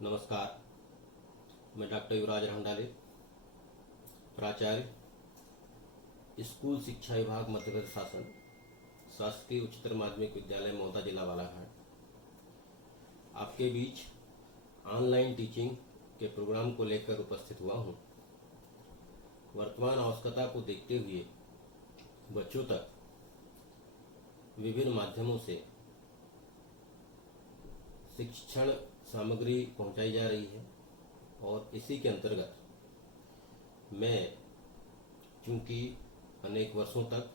नमस्कार। मैं डॉक्टर युवराज रंडाले, प्राचार्य, स्कूल शिक्षा विभाग, मध्य प्रदेश शासन, शासकीय उच्चतर माध्यमिक विद्यालय मौदा, जिला बालाघाट, आपके बीच ऑनलाइन टीचिंग के प्रोग्राम को लेकर उपस्थित हुआ हूँ। वर्तमान आवश्यकता को देखते हुए बच्चों तक विभिन्न माध्यमों से शिक्षण सामग्री पहुंचाई जा रही है और इसी के अंतर्गत मैं चूंकि अनेक वर्षों तक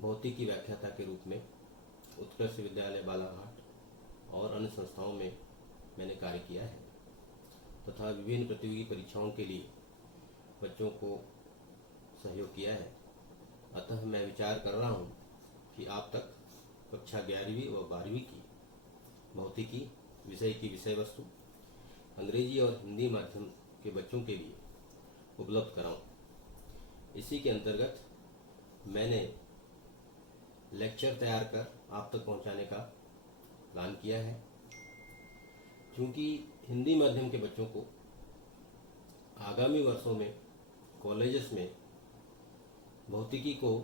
भौतिकी व्याख्याता के रूप में उत्कृष्ट विद्यालय बालाघाट और अन्य संस्थाओं में मैंने कार्य किया है तथा विभिन्न प्रतियोगी परीक्षाओं के लिए बच्चों को सहयोग किया है। अतः मैं विचार कर रहा हूँ कि आप तक कक्षा 11वीं व 12वीं की भौतिकी विषय की विषय वस्तु अंग्रेजी और हिंदी माध्यम के बच्चों के लिए उपलब्ध कराऊं। इसी के अंतर्गत मैंने लेक्चर तैयार कर आप तक पहुंचाने का प्लान किया है। क्योंकि हिंदी माध्यम के बच्चों को आगामी वर्षों में कॉलेजेस में भौतिकी को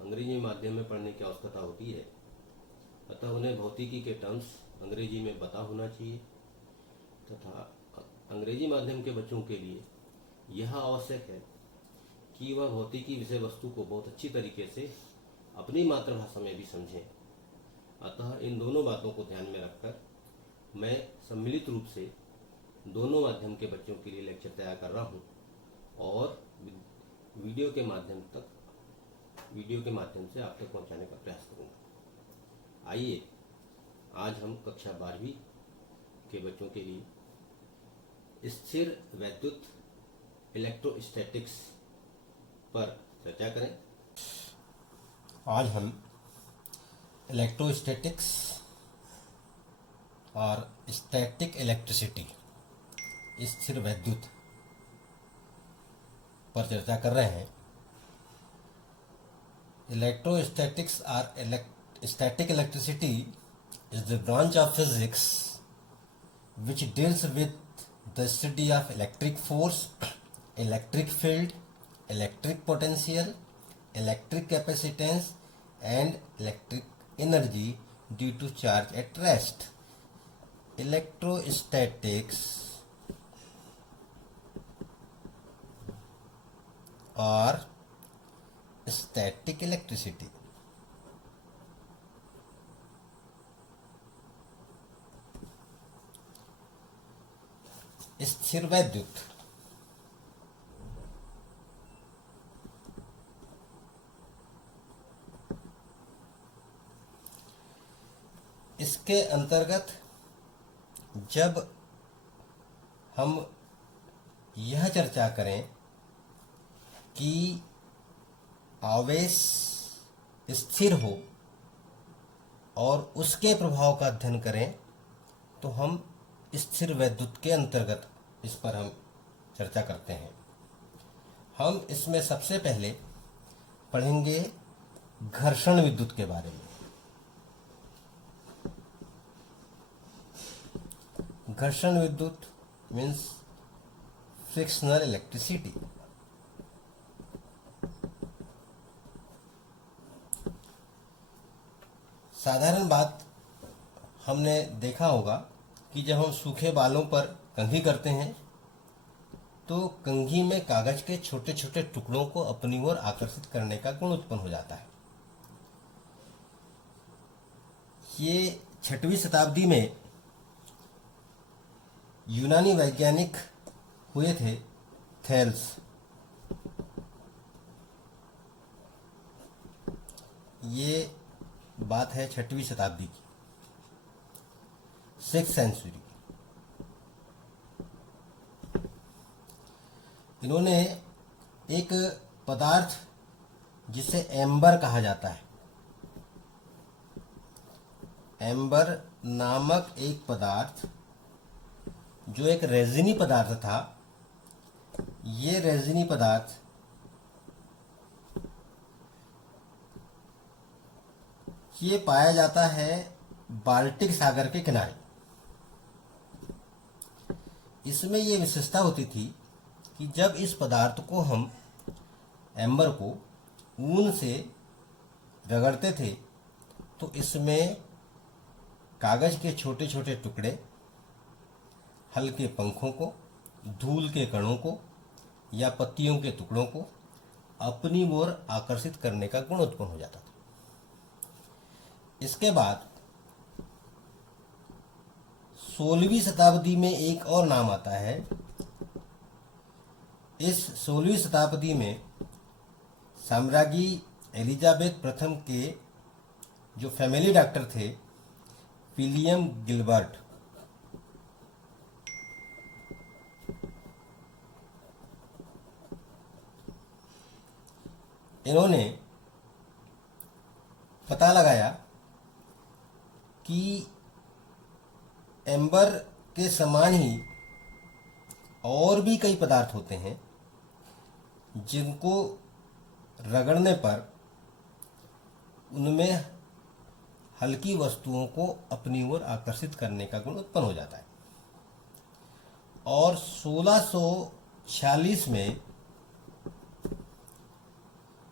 अंग्रेजी माध्यम में पढ़ने की आवश्यकता होती है, अतः उन्हें भौतिकी के टर्म्स अंग्रेजी में पता होना चाहिए तथा अंग्रेजी माध्यम के बच्चों के लिए यह आवश्यक है कि वह भौतिकी विषय वस्तु को बहुत अच्छी तरीके से अपनी मातृभाषा में भी समझें। अतः इन दोनों बातों को ध्यान में रखकर मैं सम्मिलित रूप से दोनों माध्यम के बच्चों के लिए लेक्चर तैयार कर रहा हूँ और वीडियो के माध्यम से आप तक पहुँचाने का प्रयास करूँगा। आइए आज हम कक्षा 12वीं के बच्चों के लिए स्थिर वैद्युत इलेक्ट्रोस्टैटिक्स पर चर्चा करें। आज हम इलेक्ट्रोस्टैटिक्स और स्टैटिक इलेक्ट्रिसिटी, स्थिर वैद्युत पर चर्चा कर रहे हैं। इलेक्ट्रोस्टैटिक्स और static electricity is the branch of physics which deals with the study of electric force, electric field, electric potential, electric capacitance and electric energy due to charge at rest. Electrostatics or static electricity स्थिर वैद्युत इसके अंतर्गत जब हम यह चर्चा करें कि आवेश स्थिर हो और उसके प्रभाव का अध्ययन करें तो हम स्थिर वैद्युत के अंतर्गत इस पर हम चर्चा करते हैं। हम इसमें सबसे पहले पढ़ेंगे घर्षण विद्युत के बारे में। घर्षण विद्युत मीन्स फ्रिक्शनल इलेक्ट्रिसिटी। साधारण बात हमने देखा होगा कि जब हम सूखे बालों पर कंघी करते हैं तो कंघी में कागज के छोटे छोटे टुकड़ों को अपनी ओर आकर्षित करने का गुण उत्पन्न हो जाता है। ये 6वीं शताब्दी में यूनानी वैज्ञानिक हुए थे, थेल्स। ये बात है 6वीं शताब्दी की, 6th सेंचुरी। इन्होंने एक पदार्थ जिसे एम्बर कहा जाता है, एम्बर नामक एक पदार्थ जो एक रेजिनी पदार्थ था, ये रेजिनी पदार्थ ये पाया जाता है बाल्टिक सागर के किनारे। इसमें ये विशेषता होती थी कि जब इस पदार्थ को हम एम्बर को ऊन से रगड़ते थे तो इसमें कागज के छोटे छोटे टुकड़े, हल्के पंखों को, धूल के कणों को या पत्तियों के टुकड़ों को अपनी ओर आकर्षित करने का गुण उत्पन्न हो जाता था। इसके बाद 16वीं शताब्दी में एक और नाम आता है। इस 16वीं शताब्दी में साम्राज्ञी एलिजाबेथ प्रथम के जो फैमिली डॉक्टर थे विलियम गिलबर्ट, इन्होंने पता लगाया कि एम्बर के समान ही और भी कई पदार्थ होते हैं जिनको रगड़ने पर उनमें हल्की वस्तुओं को अपनी ओर आकर्षित करने का गुण उत्पन्न हो जाता है। और 1646 में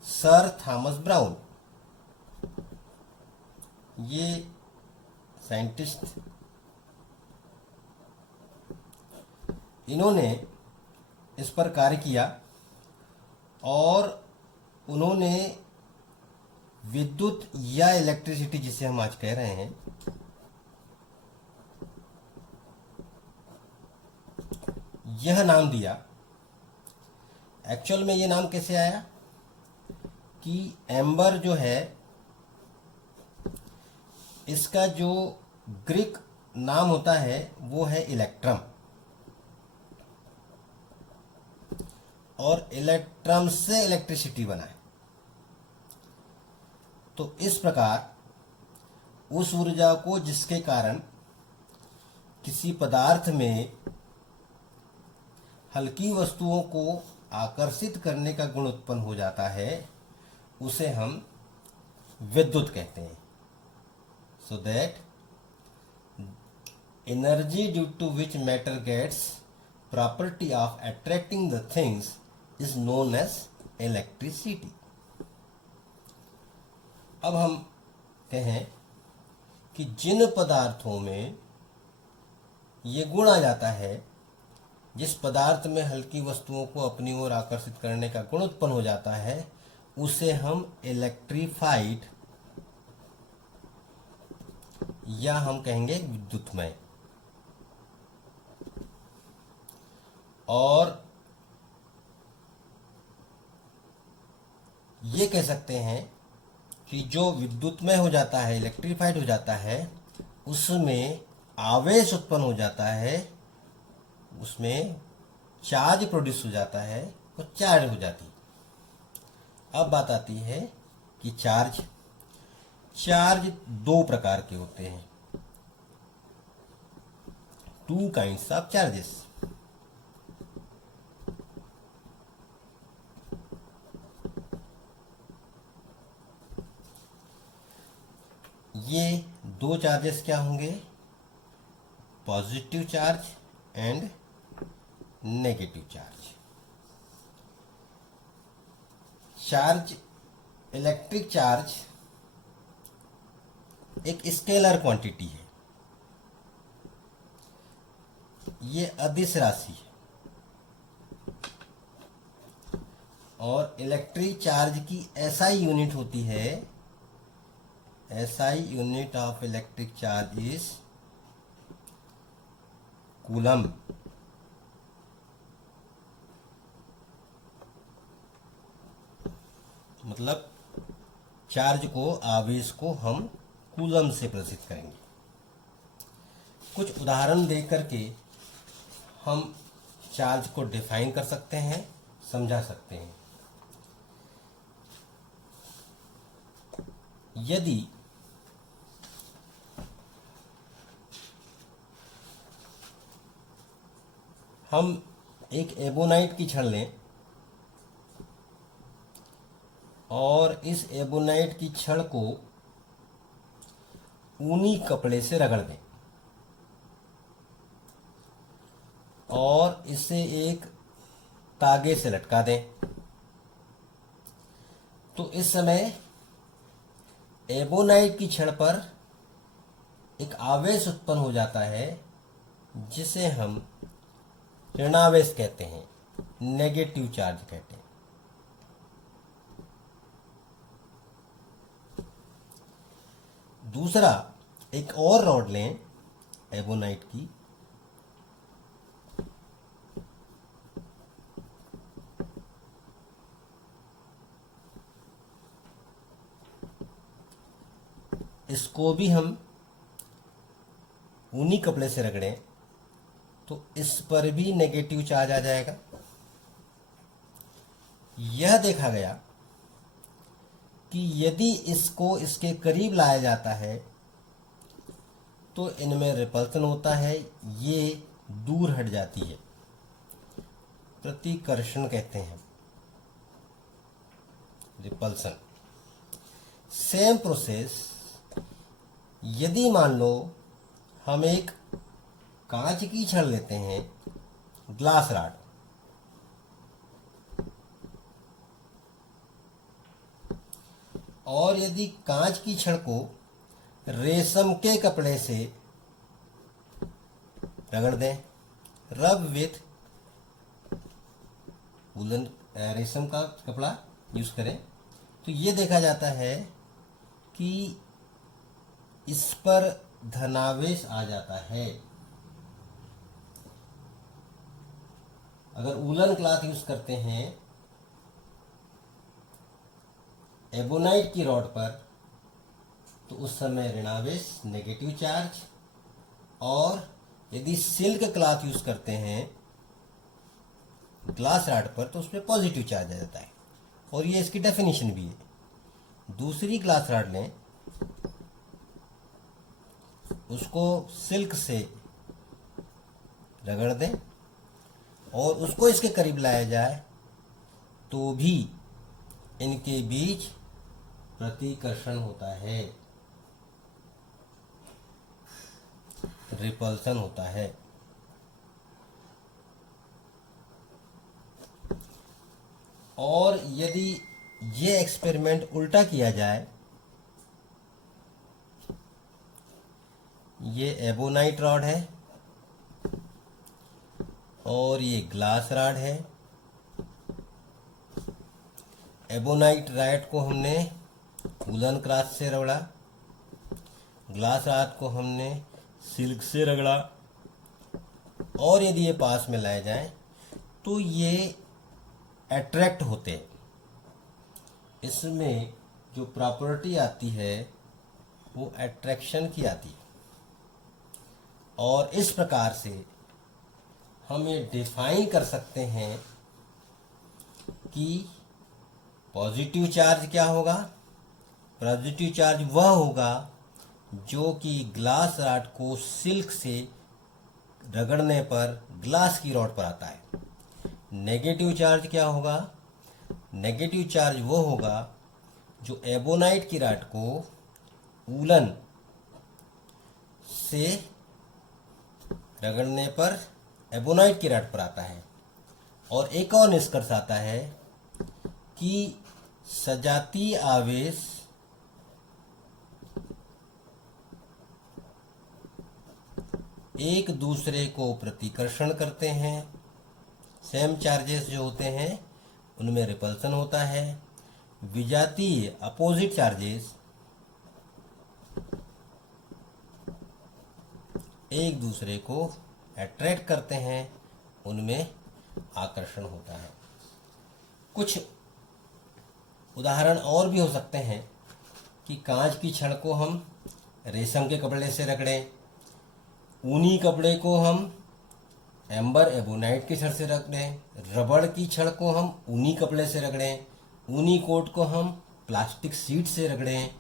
सर थॉमस ब्राउन, ये साइंटिस्ट, इन्होंने इस पर कार्य किया और उन्होंने विद्युत या इलेक्ट्रिसिटी, जिसे हम आज कह रहे हैं, यह नाम दिया। एक्चुअल में ये नाम कैसे आया कि एम्बर जो है, इसका जो ग्रीक नाम होता है वो है इलेक्ट्रम, और इलेक्ट्रम से इलेक्ट्रिसिटी बना है। तो इस प्रकार उस ऊर्जा को जिसके कारण किसी पदार्थ में हल्की वस्तुओं को आकर्षित करने का गुण उत्पन्न हो जाता है, उसे हम विद्युत कहते हैं। So that energy due to which matter gets property of attracting the things is known as electricity. अब हम कहें कि जिन पदार्थों में ये गुण आ जाता है, जिस पदार्थ में हल्की वस्तुओं को अपनी ओर आकर्षित करने का गुण उत्पन्न हो जाता है, उसे हम इलेक्ट्रीफाइड या हम कहेंगे विद्युतमय। और ये कह सकते हैं कि जो विद्युतमय हो जाता है, इलेक्ट्रीफाइड हो जाता है, उसमें आवेश उत्पन्न हो जाता है, उसमें चार्ज प्रोड्यूस हो जाता है और चार्ज हो जाती है। अब बात आती है कि चार्ज दो प्रकार के होते हैं, टू काइंड्स ऑफ चार्जेस। ये दो चार्जेस क्या होंगे? Positive charge and negative charge. Charge, electric charge एक स्केलर क्वांटिटी है, ये अदिश राशि है। और इलेक्ट्रिक चार्ज की एसआई यूनिट होती है, SI unit of electric charge is coulomb. मतलब चार्ज को, आवेश को हम कूलम से प्रदर्शित करेंगे। कुछ उदाहरण दे करके हम चार्ज को डिफाइन कर सकते हैं, समझा सकते हैं। यदि हम एक एबोनाइट की छड़ लें और इस एबोनाइट की छड़ को ऊनी कपड़े से रगड़ दें, और इसे एक तागे से लटका दें। तो इस समय एबोनाइट की छड़ पर एक आवेश उत्पन्न हो जाता है जिसे हम ऋणावेश कहते हैं, नेगेटिव चार्ज कहते हैं। दूसरा, एक और रॉड लें एबोनाइट की, इसको भी हम ऊनी कपड़े से रगड़ें तो इस पर भी नेगेटिव चार्ज आ जाएगा। यह देखा गया कि यदि इसको इसके करीब लाया जाता है तो इनमें रिपल्सन होता है, ये दूर हट जाती है, प्रतिकर्षण कहते हैं, रिपल्सन। सेम प्रोसेस यदि मान लो हम एक कांच की छड़ लेते हैं, ग्लास रॉड, और यदि कांच की छड़ को रेशम के कपड़े से रगड़ दें, रब विथ वुलन, रेशम का कपड़ा यूज करें, तो ये देखा जाता है कि इस पर धनावेश आ जाता है। अगर वुलन क्लॉथ यूज करते हैं एबोनाइट की रॉड पर तो उस समय ऋणावेश, नेगेटिव चार्ज, और यदि सिल्क क्लॉथ यूज करते हैं ग्लास रॉड पर तो उसमें पॉजिटिव चार्ज आ जाता है। और ये इसकी डेफिनेशन भी है। दूसरी ग्लास रॉड लें, उसको सिल्क से रगड़ दें और उसको इसके करीब लाया जाए तो भी इनके बीच प्रतिकर्षण होता है, रिपल्सन होता है। और यदि ये एक्सपेरिमेंट उल्टा किया जाए, ये एबोनाइट रॉड है और ये ग्लास रॉड है। एबोनाइट रॉड को हमने वुलन क्लॉथ से रगड़ा, ग्लास रॉड को हमने सिल्क से रगड़ा, और यदि ये पास में लाए जाएं तो ये अट्रैक्ट होते हैं। इसमें जो प्रॉपर्टी आती है वो अट्रैक्शन की आती है। और इस प्रकार से हम ये डिफाइन कर सकते हैं कि पॉजिटिव चार्ज क्या होगा। पॉजिटिव चार्ज वह होगा जो कि ग्लास रॉड को सिल्क से रगड़ने पर ग्लास की रॉड पर आता है। नेगेटिव चार्ज क्या होगा? नेगेटिव चार्ज वो होगा जो एबोनाइट की रॉड को वूलन से रगड़ने पर एबोनाइट की रॉड पर आता है। और एक और निष्कर्ष आता है कि सजातीय आवेश एक दूसरे को प्रतिकर्षण करते हैं। सेम चार्जेस जो होते हैं उनमें रिपल्सन होता है। विजातीय अपोजिट चार्जेस एक दूसरे को अट्रैक्ट करते हैं, उनमें आकर्षण होता है। कुछ उदाहरण और भी हो सकते हैं कि कांच की छड़ को हम रेशम के कपड़े से रगड़ें, ऊनी कपड़े को हम एम्बर एबोनाइट की छड़ से रगड़ें, रबड़ की छड़ को हम ऊनी कपड़े से रगड़ें, ऊनी कोट को हम प्लास्टिक सीट से रगड़ें,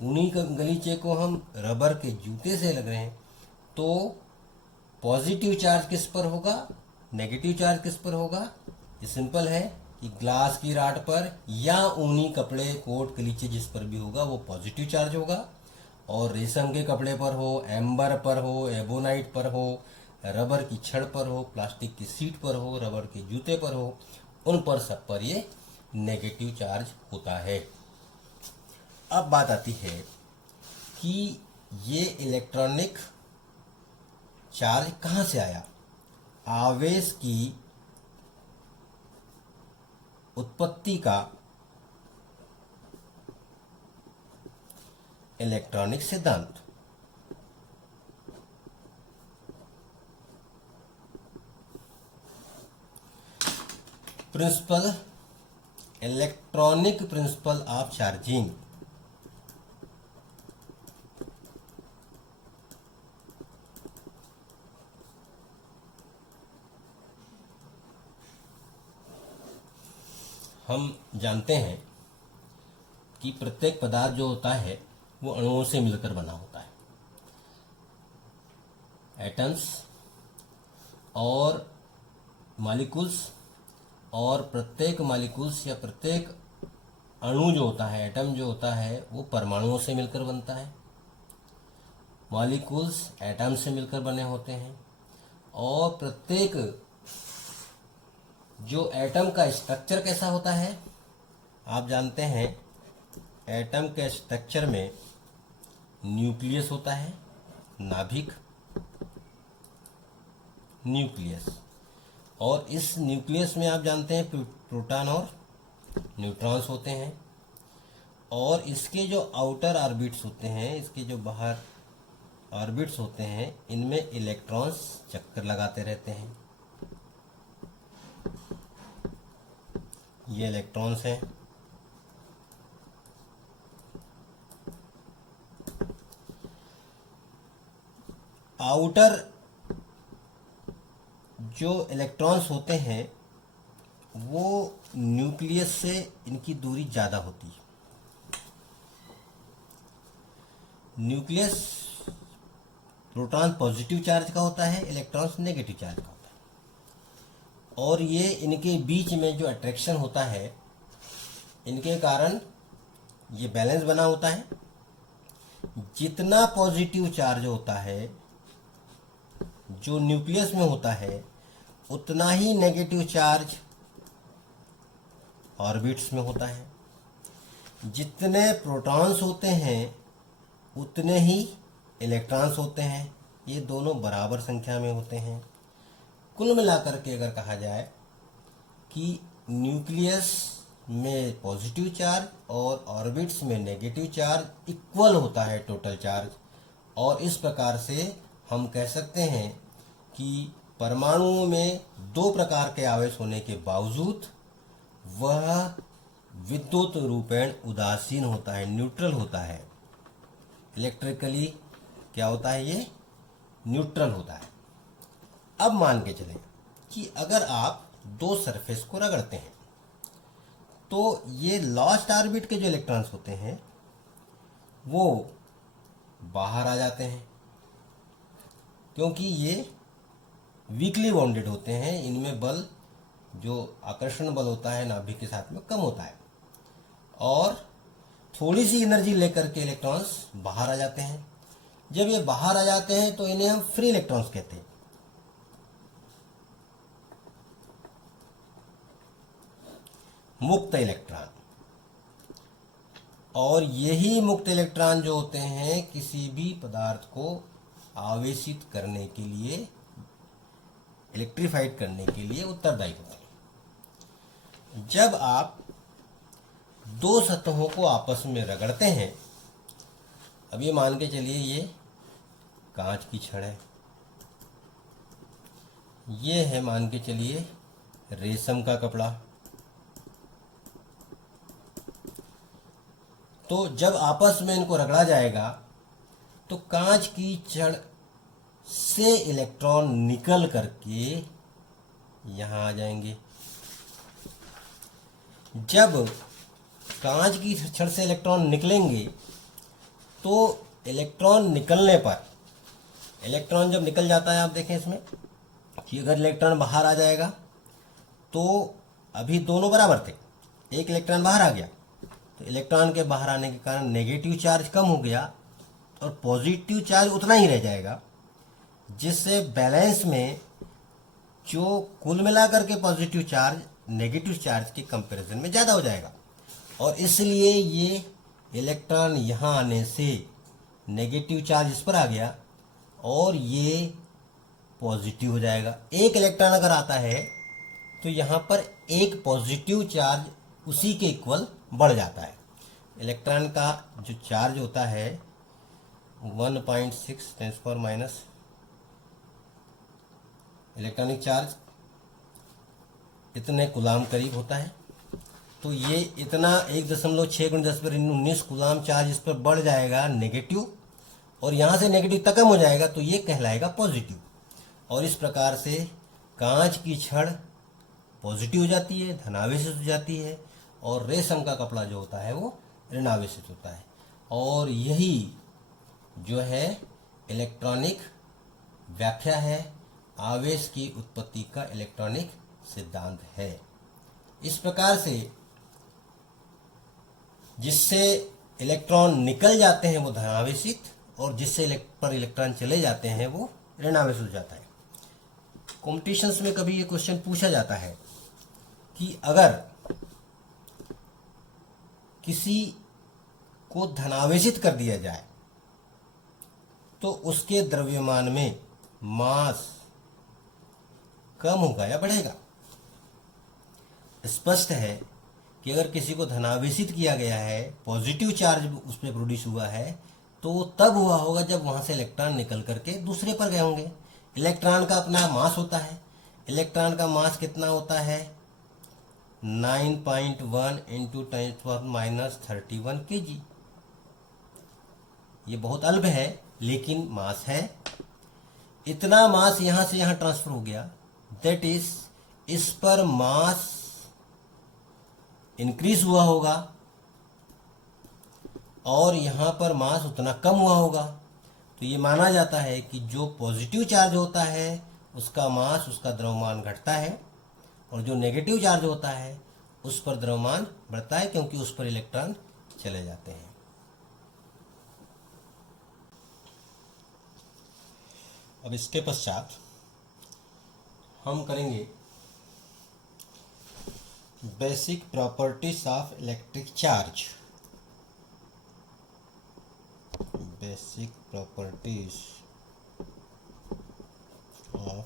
ऊनी गलीचे को हम रबर के जूते से रगड़ें। तो पॉजिटिव चार्ज किस पर होगा, नेगेटिव चार्ज किस पर होगा? ये सिंपल है कि ग्लास की रॉड पर या ऊनी कपड़े, कोट, गलीचे जिस पर भी होगा वो पॉजिटिव चार्ज होगा। और रेशम के कपड़े पर हो, एम्बर पर हो, एबोनाइट पर हो, रबर की छड़ पर हो, प्लास्टिक की सीट पर हो, रबर के जूते पर हो, उन पर सब पर ये नेगेटिव चार्ज होता है। अब बात आती है कि ये इलेक्ट्रॉनिक चार्ज कहाँ से आया। आवेश की उत्पत्ति का इलेक्ट्रॉनिक सिद्धांत। Principle, electronic principle of charging. हम जानते हैं कि प्रत्येक पदार्थ जो होता है वो अणुओं से मिलकर बना होता है। एटम्स और मॉलिक्यूल्स, और प्रत्येक मॉलिक्यूल्स या प्रत्येक अणु जो होता है, एटम जो होता है, वो परमाणुओं से मिलकर बनता है। मॉलिक्यूल्स एटम से मिलकर बने होते हैं। और प्रत्येक जो एटम का स्ट्रक्चर कैसा होता है, आप जानते हैं एटम के स्ट्रक्चर में न्यूक्लियस होता है, नाभिक, न्यूक्लियस। और इस न्यूक्लियस में आप जानते हैं प्रोटॉन और न्यूट्रॉन्स होते हैं। और इसके जो आउटर ऑर्बिट्स होते हैं, इसके जो बाहर ऑर्बिट्स होते हैं, इनमें इलेक्ट्रॉन्स चक्कर लगाते रहते हैं। ये इलेक्ट्रॉन्स हैं। आउटर जो इलेक्ट्रॉन्स होते हैं वो न्यूक्लियस से इनकी दूरी ज़्यादा होती है। न्यूक्लियस प्रोटॉन पॉजिटिव चार्ज का होता है, इलेक्ट्रॉन्स नेगेटिव चार्ज का होता है। और ये इनके बीच में जो अट्रैक्शन होता है, इनके कारण ये बैलेंस बना होता है। जितना पॉजिटिव चार्ज होता है जो न्यूक्लियस में होता है, उतना ही नेगेटिव चार्ज ऑर्बिट्स में होता है। जितने प्रोटॉन्स होते हैं उतने ही इलेक्ट्रॉन्स होते हैं। ये दोनों बराबर संख्या में होते हैं। कुल मिलाकर के अगर कहा जाए कि न्यूक्लियस में पॉजिटिव चार्ज और ऑर्बिट्स में नेगेटिव चार्ज इक्वल होता है टोटल चार्ज। और इस प्रकार से हम कह सकते हैं कि परमाणुओं में दो प्रकार के आवेश होने के बावजूद वह विद्युत रूपेण उदासीन होता है, न्यूट्रल होता है। इलेक्ट्रिकली क्या होता है, ये न्यूट्रल होता है। अब मान के चलें कि अगर आप दो सरफेस को रगड़ते हैं तो ये लास्ट ऑर्बिट के जो इलेक्ट्रॉन्स होते हैं वो बाहर आ जाते हैं, क्योंकि ये वीकली बॉन्डेड होते हैं। इनमें बल, जो आकर्षण बल होता है नाभिक के साथ में, कम होता है। और थोड़ी सी एनर्जी लेकर के इलेक्ट्रॉन्स बाहर आ जाते हैं। जब ये बाहर आ जाते हैं तो इन्हें हम फ्री इलेक्ट्रॉन्स कहते हैं। मुक्त इलेक्ट्रॉन। और यही मुक्त इलेक्ट्रॉन जो होते हैं किसी भी पदार्थ को आवेशित करने के लिए, इलेक्ट्रीफाइड करने के लिए उत्तरदायी होते हैं। जब आप दो सतहों को आपस में रगड़ते हैं, अब ये मान के चलिए ये कांच की छड़ है, ये है मान के चलिए रेशम का कपड़ा। तो जब आपस में इनको रगड़ा जाएगा तो कांच की छड़ से इलेक्ट्रॉन निकल करके यहां आ जाएंगे। जब कांच की छड़ से इलेक्ट्रॉन निकलेंगे तो इलेक्ट्रॉन निकलने पर, इलेक्ट्रॉन जब निकल जाता है, आप देखें इसमें कि अगर इलेक्ट्रॉन बाहर आ जाएगा तो अभी दोनों बराबर थे, एक इलेक्ट्रॉन बाहर आ गया तो इलेक्ट्रॉन के बाहर आने के कारण नेगेटिव चार्ज कम हो गया और पॉजिटिव चार्ज उतना ही रह जाएगा जिससे बैलेंस में जो कुल मिलाकर के पॉजिटिव चार्ज नेगेटिव चार्ज के कंपैरिजन में ज़्यादा हो जाएगा, और इसलिए ये इलेक्ट्रॉन यहाँ आने से नेगेटिव चार्ज इस पर आ गया और ये पॉजिटिव हो जाएगा। एक इलेक्ट्रॉन अगर आता है तो यहाँ पर एक पॉजिटिव चार्ज उसी के इक्वल बढ़ जाता है। इलेक्ट्रॉन का जो चार्ज होता है 1.6 × इलेक्ट्रॉनिक चार्ज इतने कूलाम करीब होता है, तो ये इतना 1.6 × 10⁻19 कूलाम चार्ज इस पर बढ़ जाएगा नेगेटिव, और यहाँ से नेगेटिव तक कम हो जाएगा तो ये कहलाएगा पॉजिटिव। और इस प्रकार से कांच की छड़ पॉजिटिव हो जाती है, धनावेशित हो जाती है, और रेशम का कपड़ा जो होता है वो ऋणावेशित होता है। और यही जो है इलेक्ट्रॉनिक व्याख्या है, आवेश की उत्पत्ति का इलेक्ट्रॉनिक सिद्धांत है। इस प्रकार से जिससे इलेक्ट्रॉन निकल जाते हैं वो धनावेशित, और जिससे पर इलेक्ट्रॉन चले जाते हैं वो ऋणावेशित हो जाता है। कॉम्पिटिशन्स में कभी ये क्वेश्चन पूछा जाता है कि अगर किसी को धनावेशित कर दिया जाए तो उसके द्रव्यमान में मास कम होगा या बढ़ेगा। स्पष्ट है कि अगर किसी को धनावेशित किया गया है, पॉजिटिव चार्ज उस पर प्रोड्यूस हुआ है, तो तब हुआ होगा जब वहां से इलेक्ट्रॉन निकल करके दूसरे पर गए होंगे। इलेक्ट्रॉन का अपना मास होता है, इलेक्ट्रॉन का मास कितना होता है 9.1 × 10⁻31 kg। ये बहुत अल्प है लेकिन मास है। इतना मास यहां से यहां ट्रांसफर हो गया, दैट इज इस पर मास इंक्रीज हुआ होगा और यहां पर मास उतना कम हुआ होगा। तो ये माना जाता है कि जो पॉजिटिव चार्ज होता है उसका मास, उसका द्रव्यमान घटता है, और जो नेगेटिव चार्ज होता है उस पर द्रव्यमान बढ़ता है, क्योंकि उस पर इलेक्ट्रॉन चले जाते हैं। अब इसके पश्चात हम करेंगे basic properties of electric charge. Basic properties of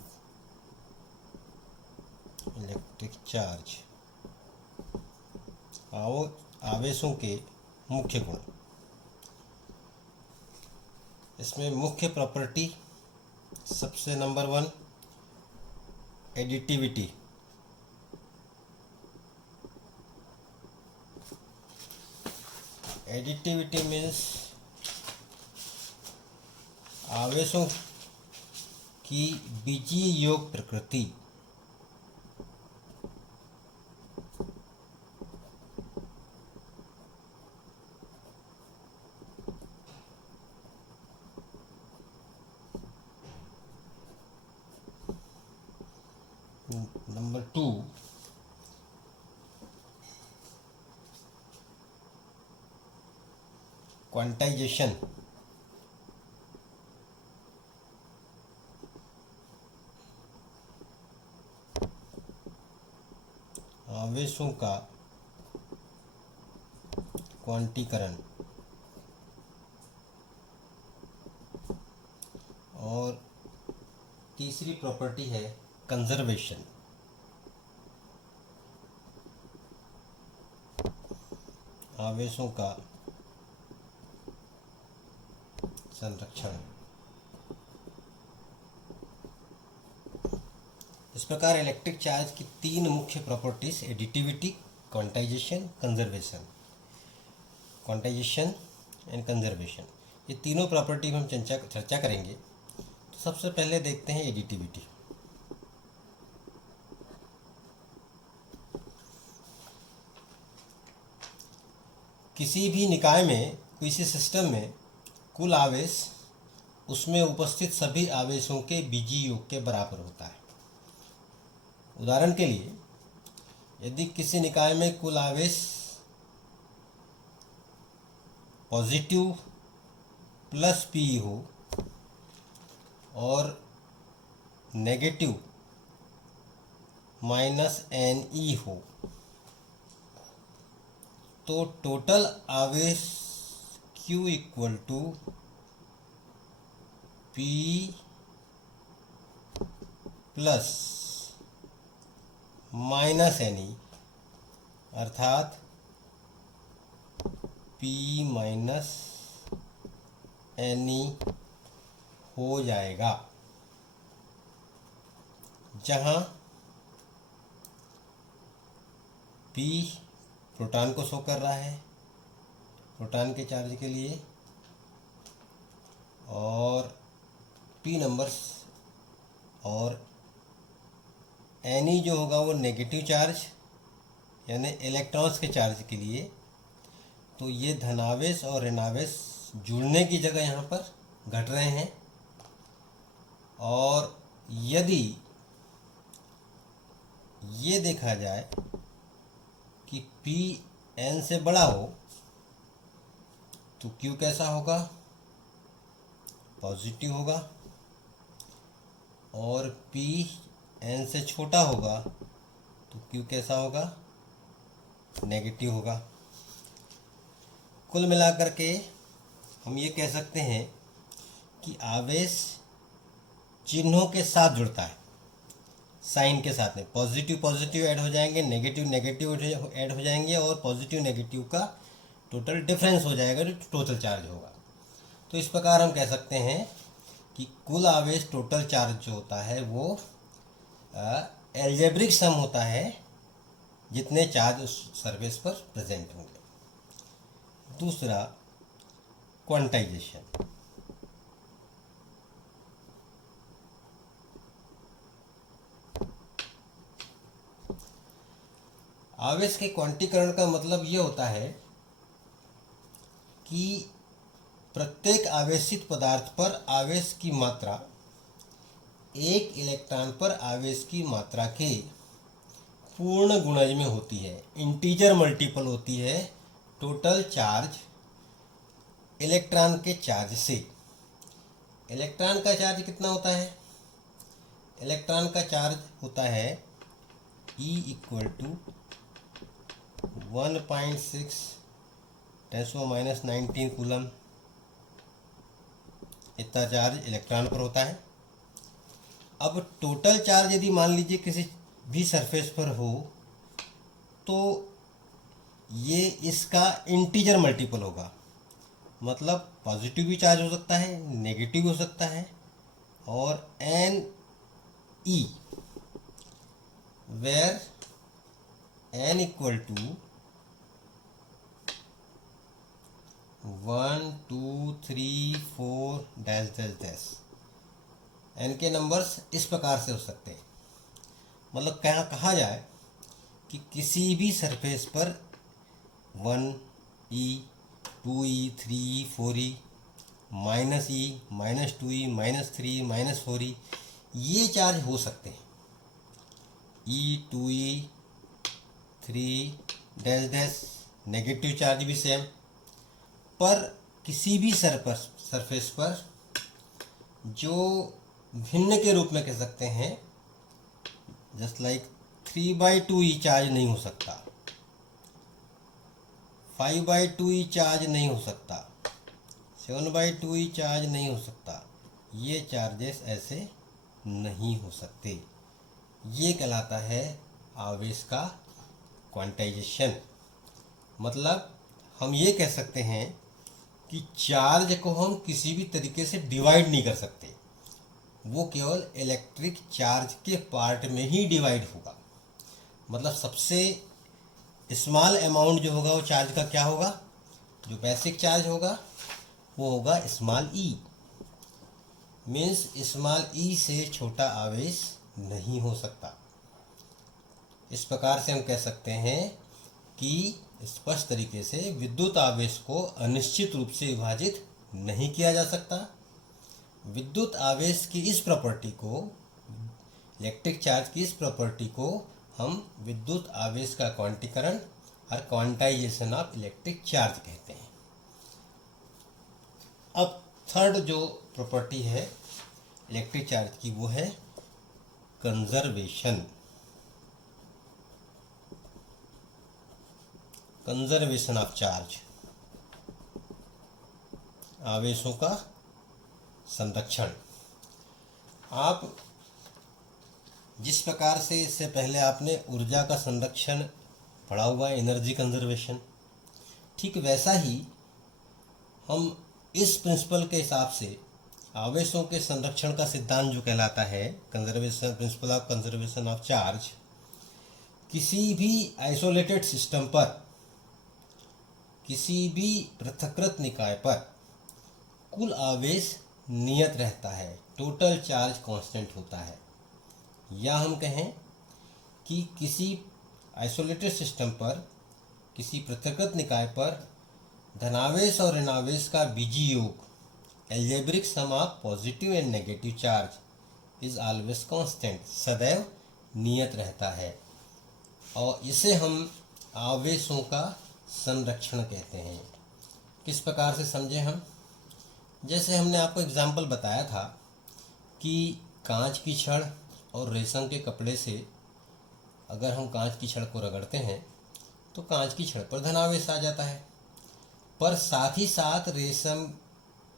electric charge, आवेशों के मुख्य गुण। इसमें मुख्य प्रॉपर्टी सबसे नंबर 1 एडिटिविटी। एडिटिविटी मीन्स आवेशों की बीजीय योग प्रकृति। Number 2 quantization. आवेशों का क्वांटीकरण। और तीसरी प्रॉपर्टी है कंजर्वेशन। आवेशों का संरक्षण। इस प्रकार इलेक्ट्रिक चार्ज की 3 मुख्य properties additivity, quantization, conservation. Quantization and conservation, ये तीनों प्रॉपर्टी हम चर्चा करेंगे। तो सबसे पहले देखते हैं एडिटिविटी। किसी भी निकाय में, किसी सिस्टम में कुल आवेश उसमें उपस्थित सभी आवेशों के बीजीय योग के बराबर होता है। उदाहरण के लिए, यदि किसी निकाय में कुल आवेश पॉजिटिव प्लस पी हो और नेगेटिव माइनस एन ई हो तो टोटल आवेश Q equal to P plus minus n e अर्थात P माइनस एन ई हो जाएगा, जहाँ P प्रोटॉन को शो कर रहा है, प्रोटॉन के चार्ज के लिए, और P नंबर्स, और Ni जो होगा वो नेगेटिव चार्ज यानी इलेक्ट्रॉन्स के चार्ज के लिए। तो ये धनावेश और ऋणावेश जुड़ने की जगह यहाँ पर घट रहे हैं। और यदि ये देखा जाए कि P N से बड़ा हो तो Q कैसा होगा? पॉजिटिव होगा। और P N से छोटा होगा तो Q कैसा होगा? नेगेटिव होगा। कुल मिलाकर के हम ये कह सकते हैं कि आवेश चिन्हों के साथ जुड़ता है, साइन के साथ में। पॉजिटिव पॉजिटिव ऐड हो जाएंगे, नेगेटिव नेगेटिव ऐड हो जाएंगे, और पॉजिटिव नेगेटिव का टोटल डिफरेंस हो जाएगा जो टोटल चार्ज होगा। तो इस प्रकार हम कह सकते हैं कि कुल आवेश टोटल चार्ज जो होता है वो एल्जेब्रिक सम होता है जितने चार्ज उस सरफेस पर प्रेजेंट होंगे। दूसरा, क्वांटाइजेशन। आवेश के क्वांटीकरण का मतलब ये होता है कि प्रत्येक आवेशित पदार्थ पर आवेश की मात्रा एक इलेक्ट्रॉन पर आवेश की मात्रा के पूर्ण गुणज में होती है, इंटीजर मल्टीपल होती है टोटल चार्ज इलेक्ट्रॉन के चार्ज से। इलेक्ट्रॉन का चार्ज कितना होता है? इलेक्ट्रॉन का चार्ज होता है E इक्वल टू 1.6 10⁻⁹ कूलम। इतना चार्ज इलेक्ट्रॉन पर होता है। अब टोटल चार्ज यदि मान लीजिए किसी भी सरफेस पर हो तो ये इसका इंटीजर मल्टीपल होगा। मतलब पॉजिटिव भी चार्ज हो सकता है, नेगेटिव हो सकता है, और Ne where N equal to 1 2 3 4 dash dash dash. N के नंबर्स इस प्रकार से हो सकते हैं। मतलब क्या कहा जाए कि किसी भी सरफेस पर 1E 2E 3E 4E -E -2E -3 -4E ये चार्ज हो सकते हैं। E 2E 3 dash dash negative charge भी सेम। पर किसी भी सरफेस पर जो भिन्न के रूप में कह सकते हैं, जस्ट लाइक 3/2E चार्ज नहीं हो सकता, 5/2E चार्ज नहीं हो सकता, 7/2E चार्ज नहीं हो सकता। ये चार्जेस ऐसे नहीं हो सकते। ये कहलाता है आवेश का क्वांटाइजेशन। मतलब हम ये कह सकते हैं कि चार्ज को हम किसी भी तरीके से डिवाइड नहीं कर सकते, वो केवल इलेक्ट्रिक चार्ज के पार्ट में ही डिवाइड होगा। मतलब सबसे स्मॉल अमाउंट जो होगा वो चार्ज का क्या होगा? जो बेसिक चार्ज होगा वो होगा small e। Means small e से छोटा आवेश नहीं हो सकता। इस प्रकार से हम कह सकते हैं कि स्पष्ट तरीके से विद्युत आवेश को अनिश्चित रूप से विभाजित नहीं किया जा सकता। विद्युत आवेश की इस प्रॉपर्टी को, इलेक्ट्रिक चार्ज की इस प्रॉपर्टी को हम विद्युत आवेश का क्वांटीकरण और क्वांटाइजेशन ऑफ इलेक्ट्रिक चार्ज कहते हैं। अब थर्ड जो प्रॉपर्टी है इलेक्ट्रिक चार्ज की वो है कंजर्वेशन ऑफ चार्ज, आवेशों का संरक्षण। आप जिस प्रकार से इससे पहले आपने ऊर्जा का संरक्षण पढ़ा हुआ है, एनर्जी कंजर्वेशन, ठीक वैसा ही हम इस प्रिंसिपल के हिसाब से आवेशों के संरक्षण का सिद्धांत जो कहलाता है conservation, principle of conservation of charge, किसी भी आइसोलेटेड सिस्टम पर, किसी भी पृथकृत निकाय पर कुल आवेश नियत रहता है, टोटल चार्ज कांस्टेंट होता है। या हम कहें कि किसी आइसोलेटेड सिस्टम पर, किसी पृथकृत निकाय पर धनावेश और ऋणावेश का बीजीय योग, algebraic sum of positive and negative charge is always constant, सदैव नियत रहता है, और इसे हम आवेशों का संरक्षण कहते हैं। किस प्रकार से समझे हम? जैसे हमने आपको एग्जाम्पल बताया था कि कांच की छड़ और रेशम के कपड़े से अगर हम कांच की छड़ को रगड़ते हैं तो कांच की छड़ पर धनावेश आ जाता है, पर साथ ही साथ रेशम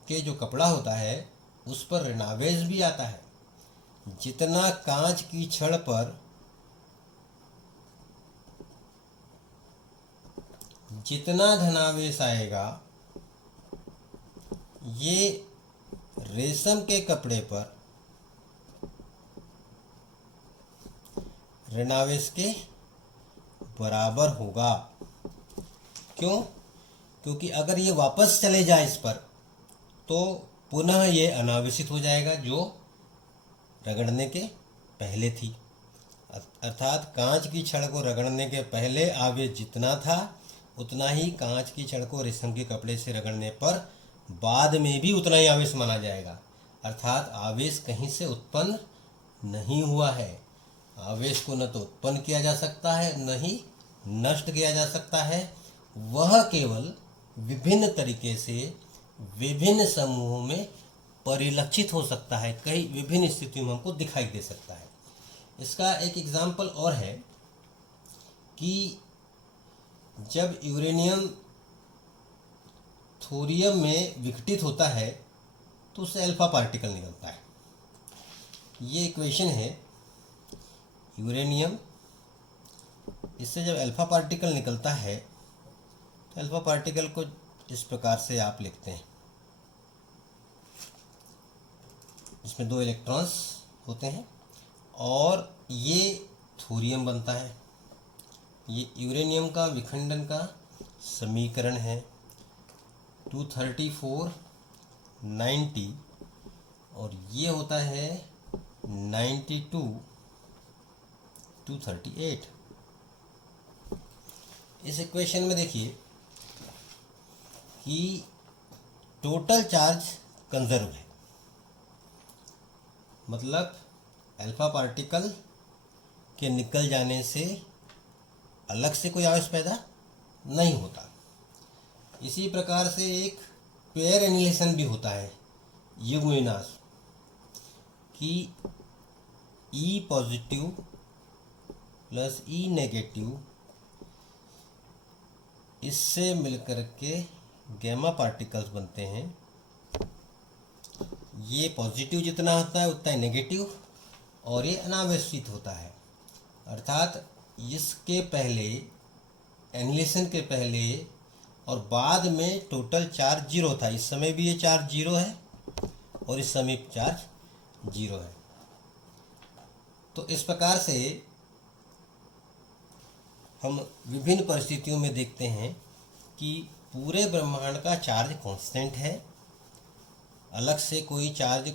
के जो कपड़ा होता है उस पर ऋणावेश भी आता है। जितना कांच की छड़ पर जितना धनावेश आएगा, ये रेशम के कपड़े पर ऋणावेश के बराबर होगा। क्यों? क्योंकि अगर ये वापस चले जाए इस पर तो पुनः ये अनावेशित हो जाएगा जो रगड़ने के पहले थी। अर्थात कांच की छड़ को रगड़ने के पहले आवेश जितना था उतना ही कांच की छड़ को रेशम के कपड़े से रगड़ने पर बाद में भी उतना ही आवेश माना जाएगा। अर्थात आवेश कहीं से उत्पन्न नहीं हुआ है। आवेश को न तो उत्पन्न किया जा सकता है न ही नष्ट किया जा सकता है, वह केवल विभिन्न तरीके से विभिन्न समूहों में परिलक्षित हो सकता है, कई विभिन्न स्थितियों में हमको दिखाई दे सकता है। इसका एक एग्जाम्पल और है कि जब यूरेनियम थोरियम में विघटित होता है तो उससे अल्फा पार्टिकल निकलता है। ये इक्वेशन है यूरेनियम, इससे जब अल्फा पार्टिकल निकलता है तो अल्फा पार्टिकल को इस प्रकार से आप लिखते हैं, इसमें 2 इलेक्ट्रॉन्स होते हैं और ये थोरियम बनता है। ये यूरेनियम का विखंडन का समीकरण है 234 90 और ये होता है 92 238। इस इक्वेशन में देखिए कि टोटल चार्ज कंजर्व है, मतलब अल्फा पार्टिकल के निकल जाने से अलग से कोई आवेश पैदा नहीं होता। इसी प्रकार से एक पेयर एनिलेशन भी होता है, युग्म विनाश, कि E positive plus E negative इससे मिलकर के गैमा पार्टिकल्स बनते हैं। ये पॉजिटिव जितना होता है उतना ही नेगेटिव और ये अनावेशित होता है। अर्थात इसके पहले, एनिलेशन के पहले और बाद में टोटल चार्ज 0 था। इस समय भी ये चार्ज 0 है और इस समय चार्ज 0 है। तो इस प्रकार से हम विभिन्न परिस्थितियों में देखते हैं कि पूरे ब्रह्मांड का चार्ज कांस्टेंट है, अलग से कोई चार्ज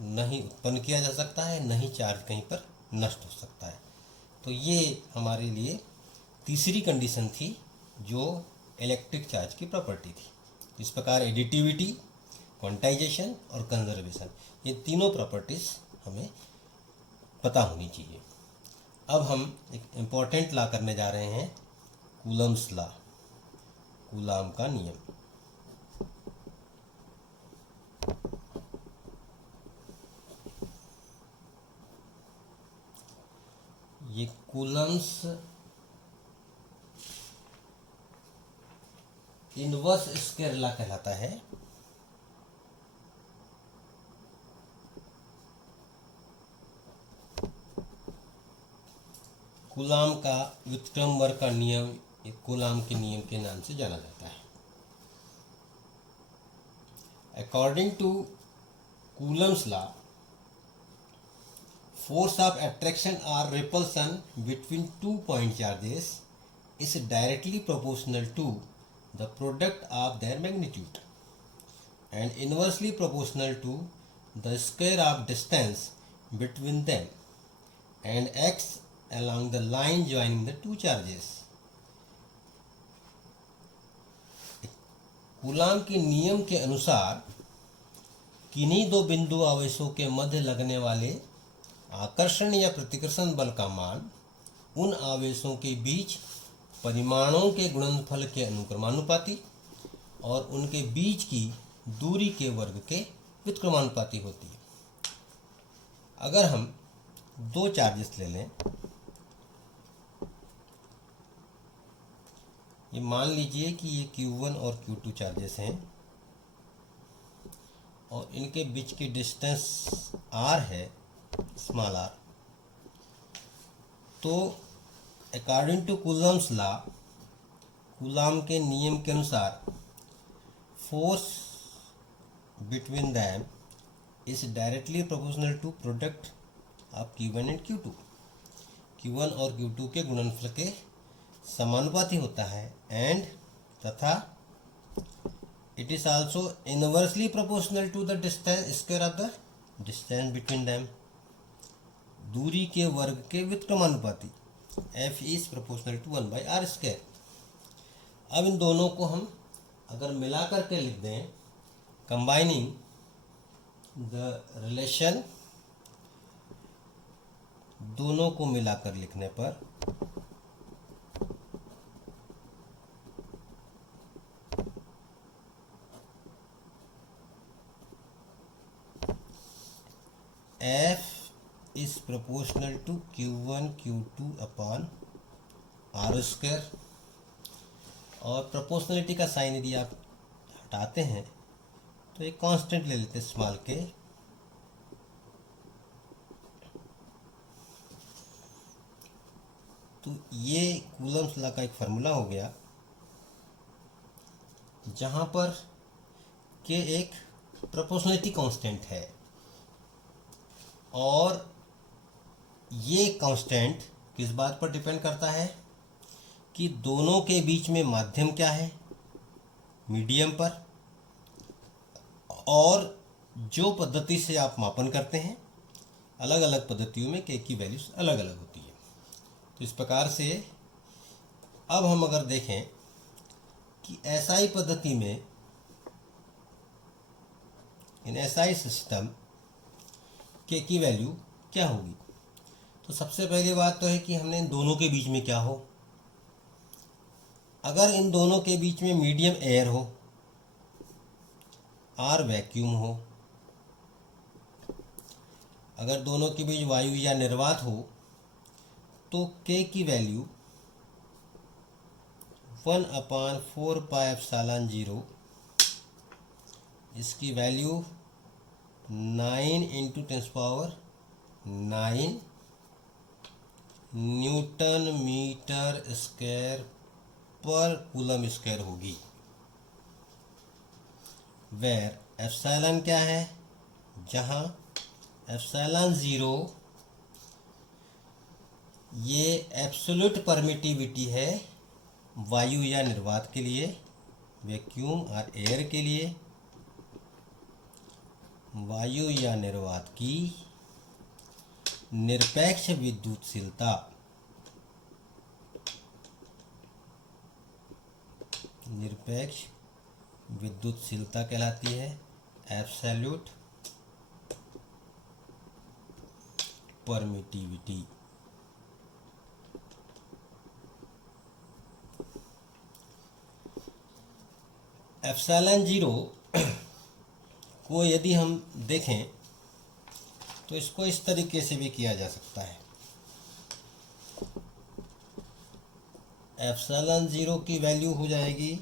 नहीं उत्पन्न किया जा सकता है, नहीं चार्ज कहीं पर नष्ट हो सकता है। तो ये हमारे लिए तीसरी कंडीशन थी जो इलेक्ट्रिक चार्ज की प्रॉपर्टी थी। इस प्रकार एडिटिविटी, क्वांटाइजेशन और कंजर्वेशन, ये तीनों प्रॉपर्टीज हमें पता होनी चाहिए। अब हम एक इम्पॉर्टेंट लॉ करने जा रहे हैं, कूलम्स लॉ, कूलाम का नियम। ये कूलम्स इनवर्स स्क्वायर लॉ कहलाता है। कूलाम का व्युत्क्रम वर्ग का नियम कूलाम के नियम के नाम से जाना जाता है। According to Coulomb's law, force of attraction or repulsion between 2 point charges is directly proportional to the product of their magnitude and inversely proportional to the square of distance between them and acts along the line joining the two charges. Coulomb के नियम के अनुसार किन्हीं दो बिंदु आवेशों के मध्य लगने वाले आकर्षण या प्रतिकर्षण बल का मान उन आवेशों के बीच परिमाणों के गुणनफल के अनुक्रमानुपाती और उनके बीच की दूरी के वर्ग के व्युत्क्रमानुपाती होती है। अगर हम दो चार्जेस ले लें, ये मान लीजिए कि ये Q1 और Q2 चार्जेस हैं और इनके बीच की डिस्टेंस r है, स्मॉल r। तो according to Coulomb's law, Coulomb के नियम के अनुसार force between them is directly proportional to product of Q1 and Q2। Q1 और Q2 के गुणनफल के समानुपाती होता है एंड तथा it is also inversely proportional to the distance square of the distance between them, दूरी के वर्ग के व्युत्क्रमानुपाती। F is proportional to 1/r²। अब इन दोनों को हम अगर मिला करके लिख दें, कंबाइनिंग द रिलेशन, दोनों को मिलाकर लिखने पर F is proportional to Q1 Q2 upon r²। और प्रोपोर्शनलिटी का साइन यदि आप हटाते हैं तो एक कांस्टेंट ले लेते हैं स्मॉल के, तो ये कूलम्स लॉ का एक फार्मूला हो गया जहां पर के एक प्रोपोर्शनलिटी कांस्टेंट है और ये कांस्टेंट किस बात पर डिपेंड करता है कि दोनों के बीच में माध्यम क्या है, मीडियम पर। और जो पद्धति से आप मापन करते हैं, अलग अलग पद्धतियों में के की वैल्यूज अलग अलग होती है। तो इस प्रकार से अब हम अगर देखें कि एसआई पद्धति में, इन एसआई सिस्टम के की वैल्यू क्या होगी, तो सबसे पहली बात तो है कि हमने इन दोनों के बीच में क्या हो। अगर इन दोनों के बीच में मीडियम एयर हो, आर वैक्यूम हो, अगर दोनों के बीच वायु या निर्वात हो, तो के की वैल्यू 1/4πε0, इसकी वैल्यू 9 × 10⁹ न्यूटन मीटर स्क्वायर पर कूलम स्क्वायर होगी। वेर एप्सिलॉन क्या है, जहां एप्सिलॉन 0 ये एब्सोल्यूट परमिटिविटी है वायु या निर्वात के लिए, वैक्यूम और एयर के लिए। वायु या निर्वात की निरपेक्ष विद्युतशीलता, निरपेक्ष विद्युतशीलता कहलाती है एब्सोल्यूट परमिटिविटी। एप्सिलॉन 0 को यदि हम देखें तो इसको इस तरीके से भी किया जा सकता है एप्सिलॉन ज़ीरो की वैल्यू हो जाएगी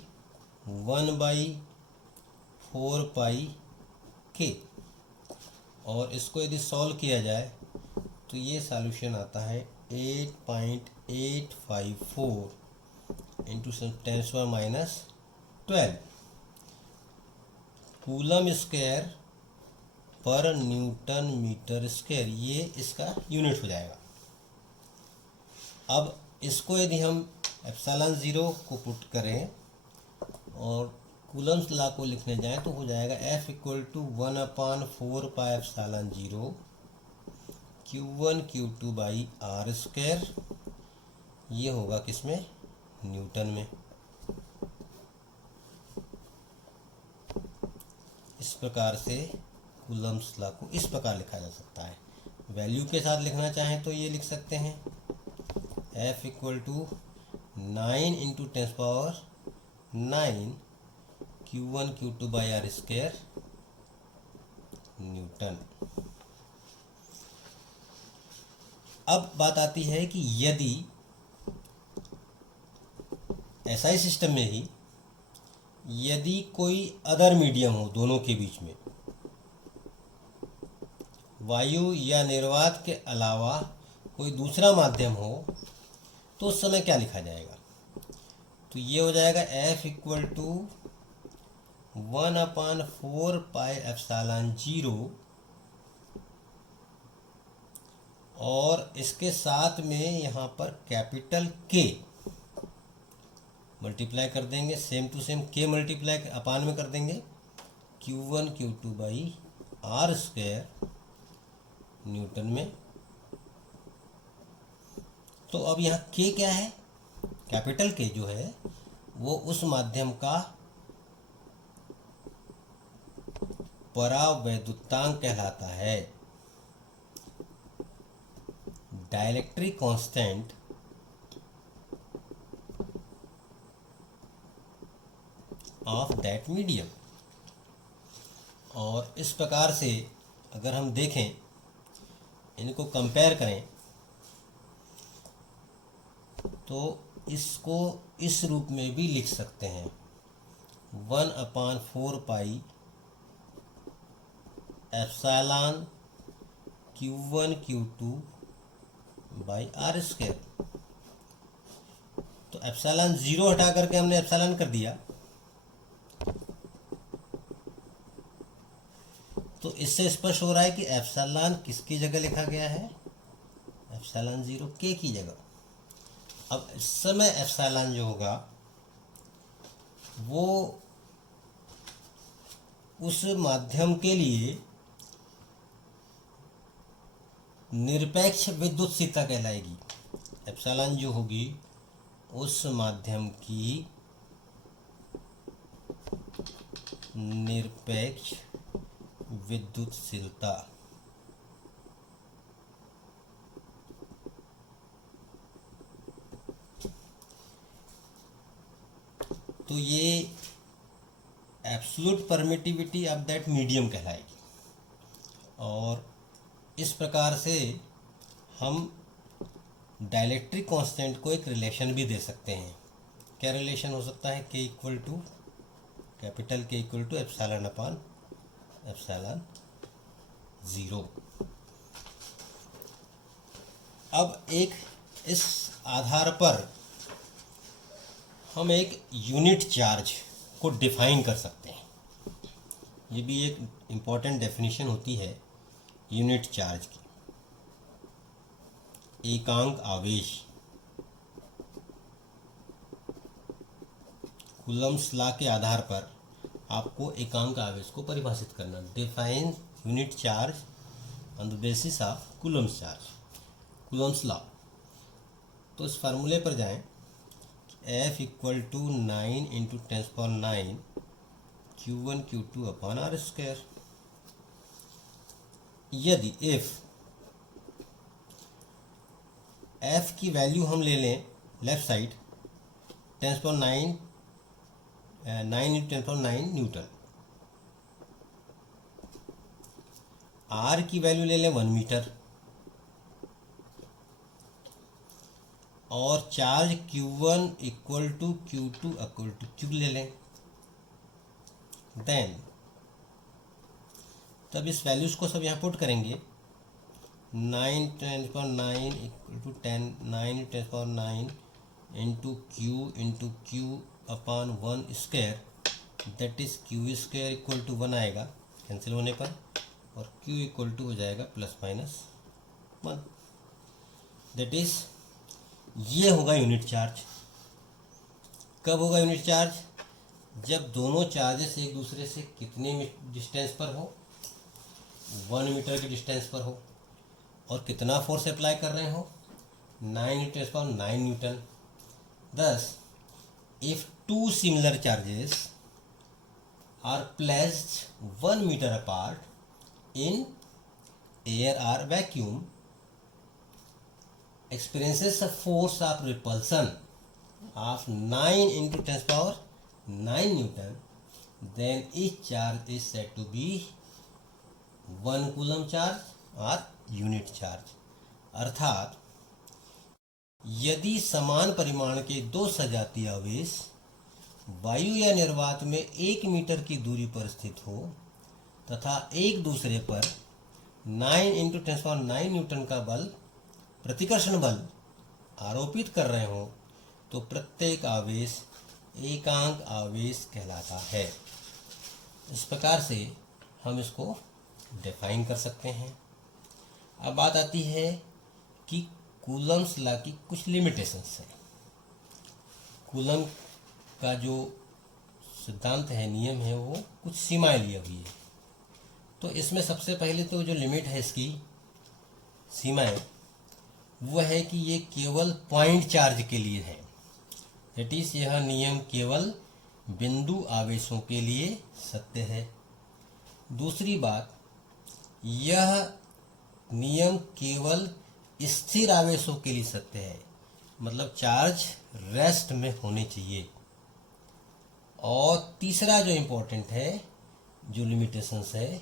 1/4πk, और इसको यदि सॉल्व किया जाए तो ये सॉल्यूशन आता है 8.854 इंटू 10⁻⁻12 कूलम स्क्वायर पर न्यूटन मीटर स्क्वायर, ये इसका यूनिट हो जाएगा। अब इसको यदि हम एप्सिलॉन ज़ीरो को पुट करें और कूलम्स लॉ को लिखने जाएं तो हो जाएगा F = 1/4πε0 Q1 Q2/r²। ये होगा किसमें? न्यूटन में। इस प्रकार से कूलम्स लॉ को इस प्रकार लिखा जा सकता है। वैल्यू के साथ लिखना चाहें तो ये लिख सकते हैं F = 9 × 10⁻9 Q1 Q2/r² न्यूटन। अब बात आती है कि यदि SI सिस्टम में ही यदि कोई अदर मीडियम हो दोनों के बीच में, वायु या निर्वात के अलावा कोई दूसरा माध्यम हो, तो उस समय क्या लिखा जाएगा? तो ये हो जाएगा F = 1/4πε0 और इसके साथ में यहाँ पर कैपिटल K मल्टीप्लाई कर देंगे, same to same K multiply अपान में कर देंगे Q1 Q2/r² न्यूटन में। तो अब यहाँ K क्या है? कैपिटल K जो है वो उस माध्यम का परावैद्युतांक कहलाता है, dielectric constant of that medium. और इस प्रकार से अगर हम देखें, इनको कंपेयर करें, तो इसको इस रूप में भी लिख सकते हैं 1/4π एप्सिलॉन Q1 Q2/r²। तो एप्सिलॉन ज़ीरो हटा करके हमने एप्सिलॉन कर दिया, तो इससे स्पष्ट हो रहा है कि एप्सिलॉन किसकी जगह लिखा गया है? एप्सिलॉन ज़ीरो K की जगह। अब इस समय एप्सिलॉन जो होगा वो उस माध्यम के लिए निरपेक्ष विद्युतशीलता कहलाएगी। एप्सिलॉन जो होगी उस माध्यम की निरपेक्ष विद्युतशीलता। तो ये absolute permittivity of that medium कहलाएगी। और इस प्रकार से हम डाइलेक्ट्रिक कांस्टेंट को एक रिलेशन भी दे सकते हैं। क्या रिलेशन हो सकता है? K = capital K = ε/ε0। अब एक इस आधार पर हम एक यूनिट चार्ज को डिफाइन कर सकते हैं। ये भी एक इम्पॉर्टेंट डेफिनेशन होती है यूनिट चार्ज की। एकांक आवेश, कूलम्स लॉ के आधार पर आपको एकांक आवेश को परिभाषित करना। Define unit charge on the basis of Coulomb's charge, Coulomb's law. तो इस फार्मूले पर जाएं, F = 9 × 10⁹ Q1 Q2/r²। यदि F की वैल्यू हम ले लें लेफ्ट साइड 9 × 10⁹ न्यूटन, R की वैल्यू ले लें 1 मीटर, और charge Q1 equal to Q2 equal to Q ले लें। देन तब इस वैल्यूज़ को सब यहाँ पुट करेंगे। 9 equal to 10, 9 into Q upon 1 square, that is Q square equal to 1 आएगा कैंसिल होने पर, और Q इक्वल टू हो जाएगा +-1। दैट इज ये होगा यूनिट चार्ज। कब होगा यूनिट चार्ज? जब दोनों चार्जेस एक दूसरे से कितने डिस्टेंस पर हो, 1 मीटर के डिस्टेंस पर हो, और कितना फोर्स अप्लाई कर रहे हो, 9 newton. Thus if two similar charges are placed 1 metre apart in air और vacuum, experiences a force of repulsion of 9 into 10⁹ Newton, then each charge is said to be 1 coulomb charge और unit charge. अर्थात यदि समान परिमाण के दो सजातीय आवेश वायु या निर्वात में 1 मीटर की दूरी पर स्थित हो तथा एक दूसरे पर 9 into 10⁹ न्यूटन का बल, प्रतिकर्षण बल आरोपित कर रहे हो, तो प्रत्येक आवेश एकांक आवेश कहलाता है। इस प्रकार से हम इसको डिफाइन कर सकते हैं। अब बात आती है कि कूलम्स लॉ की कुछ लिमिटेशंस हैं। कूलम का जो सिद्धांत है, नियम है, वो कुछ सीमाएं लिए हुई है। तो इसमें सबसे पहले तो जो लिमिट है इसकी सीमाएं, वो है कि ये केवल पॉइंट चार्ज के लिए है। दैट इज यह नियम केवल बिंदु आवेशों के लिए सत्य है। दूसरी बात, यह नियम केवल स्थिर आवेशों के लिए सत्य है, मतलब चार्ज रेस्ट में होने चाहिए। और तीसरा जो इम्पोर्टेंट है, जो लिमिटेशंस है,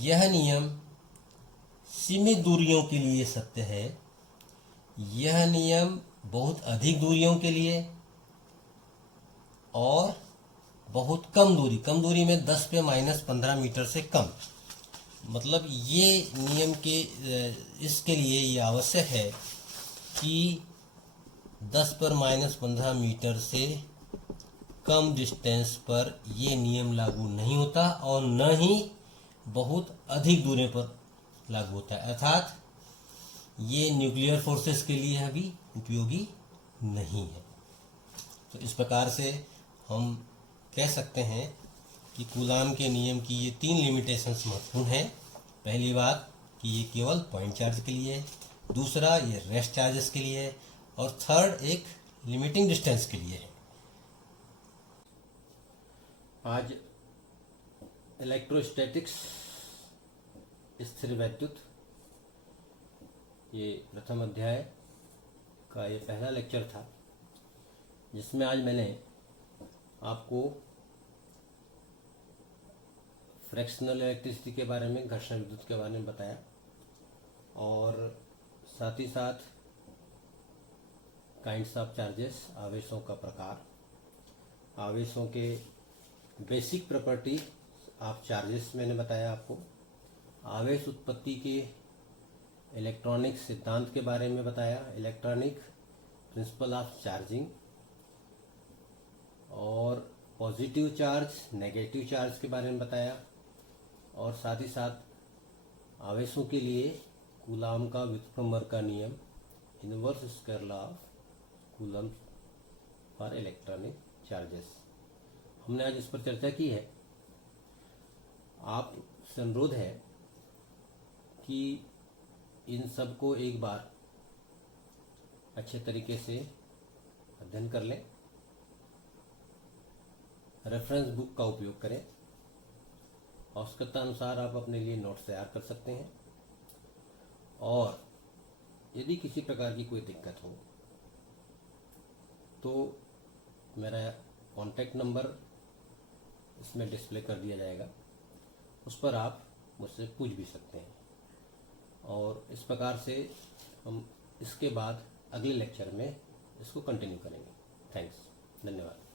यह नियम सीमित दूरियों के लिए सत्य है। यह नियम बहुत अधिक दूरियों के लिए और बहुत कम दूरी में 10 पे -15 मीटर से कम, मतलब ये नियम के इसके लिए ये आवश्यक है कि 10 पर -15 मीटर से कम डिस्टेंस पर ये नियम लागू नहीं होता और न ही बहुत अधिक दूरी पर लागू होता है। अर्थात ये न्यूक्लियर फोर्सेस के लिए अभी उपयोगी नहीं है। तो इस प्रकार से हम कह सकते हैं कि कूलाम के नियम की ये 3 लिमिटेशंस महत्वपूर्ण हैं। पहली बात कि ये केवल पॉइंट चार्ज के लिए है, दूसरा ये रेस्ट चार्जेस के लिए है, और थर्ड एक लिमिटिंग डिस्टेंस के लिए है। आज इलेक्ट्रोस्टैटिक्स, स्थिर वैद्युत, ये प्रथम अध्याय का ये पहला लेक्चर था, जिसमें आज मैंने आपको फ्रैक्शनल इलेक्ट्रिसिटी के बारे में, घर्षण विद्युत के बारे में बताया, और साथ ही साथ काइंड्स ऑफ चार्जेस, आवेशों का प्रकार, आवेशों के बेसिक प्रॉपर्टी ऑफ चार्जेस मैंने बताया आपको, आवेश उत्पत्ति के इलेक्ट्रॉनिक सिद्धांत के बारे में बताया, इलेक्ट्रॉनिक प्रिंसिपल ऑफ चार्जिंग, और पॉजिटिव चार्ज, नेगेटिव चार्ज के बारे में बताया, और साथ ही साथ आवेशों के लिए कूलाम का व्युत्क्रमण का नियम, inverse square law of coulomb for electronic charges, हमने आज इस पर चर्चा की है। आपसे अनुरोध है कि इन सब को एक बार अच्छे तरीके से अध्ययन कर लें, रेफरेंस बुक का उपयोग करें, आवश्यकता अनुसार आप अपने लिए नोट्स तैयार कर सकते हैं, और यदि किसी प्रकार की कोई दिक्कत हो तो मेरा कॉन्टैक्ट नंबर इसमें डिस्प्ले कर दिया जाएगा, उस पर आप मुझसे पूछ भी सकते हैं। और इस प्रकार से हम इसके बाद अगले लेक्चर में इसको कंटिन्यू करेंगे। थैंक्स, धन्यवाद।